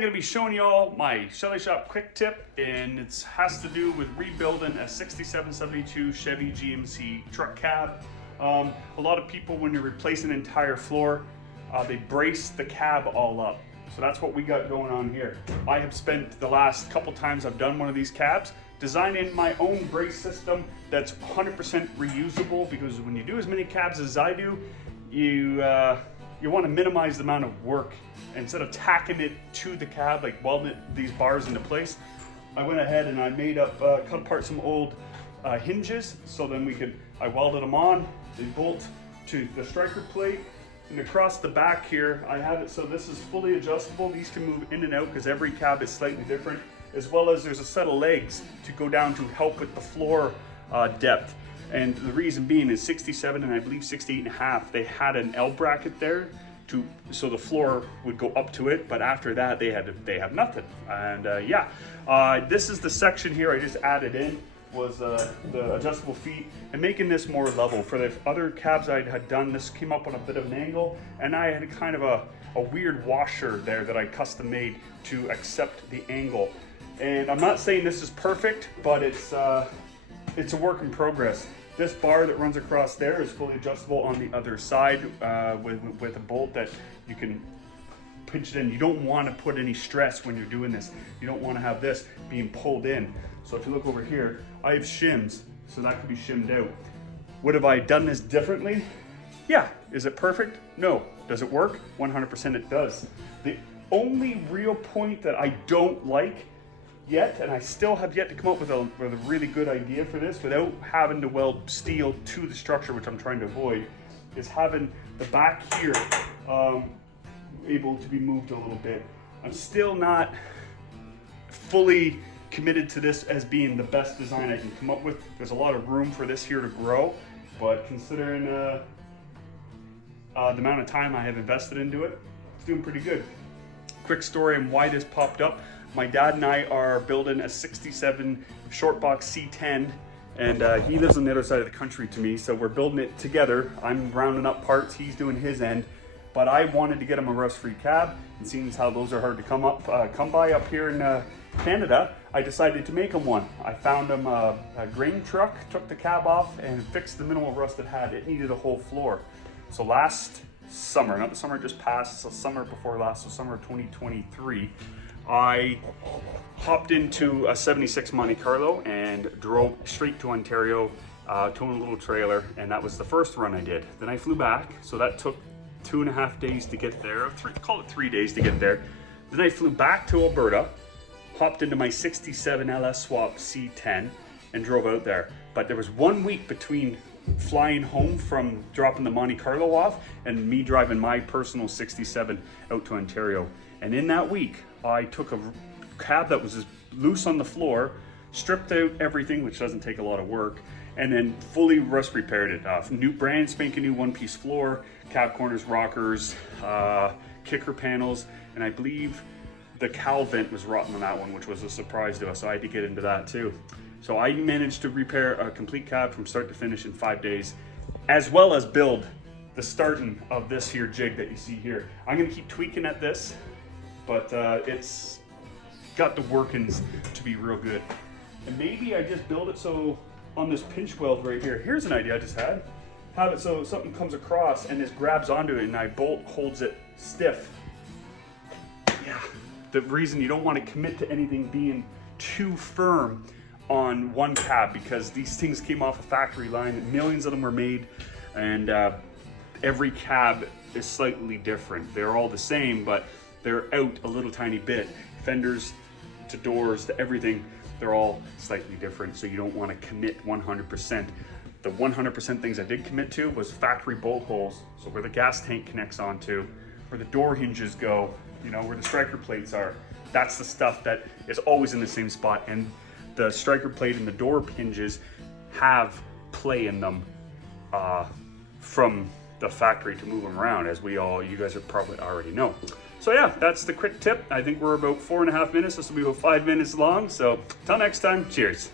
I'm going to be showing you all my Schelly Shop quick tip, and it has to do with rebuilding a 6772 Chevy GMC truck cab. A lot of people, when you replace an entire floor, they brace the cab all up. So that's what we got going on here. I have spent the last couple times I've done one of these cabs designing my own brace system that's 100% reusable, because when you do as many cabs as I do, you want to minimize the amount of work. Instead of tacking it to the cab, like welding these bars into place, I went ahead and I made up, cut apart some old hinges, so then I welded them on, they bolt to the striker plate, and across the back here, I have it so this is fully adjustable. These can move in and out because every cab is slightly different, as well as there's a set of legs to go down to help with the floor depth. And the reason being is 67 and I believe 68.5, they had an L bracket there so the floor would go up to it, but after that they have nothing. And this is the section here I just added in, was the adjustable feet, and making this more level. For the other cabs I had done, this came up on a bit of an angle, and I had kind of a weird washer there that I custom made to accept the angle. And I'm not saying this is perfect, but it's a work in progress. This bar that runs across there is fully adjustable on the other side with a bolt that you can pinch it in. You don't want to put any stress when you're doing this. You don't want to have this being pulled in. So if you look over here, I have shims, so that could be shimmed out. Would have I done this differently? Yeah. Is it perfect? No. Does it work? 100% it does. The only real point that I don't like yet, and I still have yet to come up with a really good idea for this without having to weld steel to the structure, which I'm trying to avoid, is having the back here able to be moved a little bit. I'm still not fully committed to this as being the best design I can come up with. There's a lot of room for this here to grow, but considering the amount of time I have invested into it, it's doing pretty good. Quick story on why this popped up. My dad and I are building a 67 short box C10, and he lives on the other side of the country to me, so we're building it together. I'm rounding up parts, he's doing his end, but I wanted to get him a rust-free cab, and seeing as how those are hard to come by up here in Canada, I decided to make him one. I found him a grain truck, took the cab off, and fixed the minimal rust it had. It needed a whole floor. So last summer, not the summer just passed, so summer before last, so summer of 2023, I hopped into a 76 Monte Carlo and drove straight to Ontario, towing a little trailer, and that was the first run I did. Then I flew back, so that took 2.5 days to get there, call it 3 days to get there. Then I flew back to Alberta, hopped into my 67 LS Swap C10 and drove out there. But there was 1 week between flying home from dropping the Monte Carlo off and me driving my personal 67 out to Ontario. And in that week, I took a cab that was just loose on the floor, stripped out everything, which doesn't take a lot of work, and then fully rust repaired it. New brand spanking new one-piece floor, cab corners, rockers, kicker panels, and I believe the cowl vent was rotten on that one, which was a surprise to us, so I had to get into that too. So I managed to repair a complete cab from start to finish in 5 days, as well as build the starting of this here jig that you see here. I'm gonna keep tweaking at this, but it's got the workings to be real good. And maybe I just build it so on this pinch weld right here, here's an idea I just had. Have it so something comes across and this grabs onto it and I bolt holds it stiff. Yeah, the reason you don't want to commit to anything being too firm on one cab, because these things came off a factory line and millions of them were made, and every cab is slightly different. They're all the same, but they're out a little tiny bit. Fenders to doors to everything, they're all slightly different, so you don't want to commit 100%. The 100% things I did commit to was factory bolt holes, so where the gas tank connects onto, where the door hinges go, you know, where the striker plates are. That's the stuff that is always in the same spot, and the striker plate and the door hinges have play in them from the factory to move them around, as you guys are probably already know. So yeah, that's the quick tip. I think we're about 4.5 minutes. This will be about 5 minutes long. So till next time, cheers.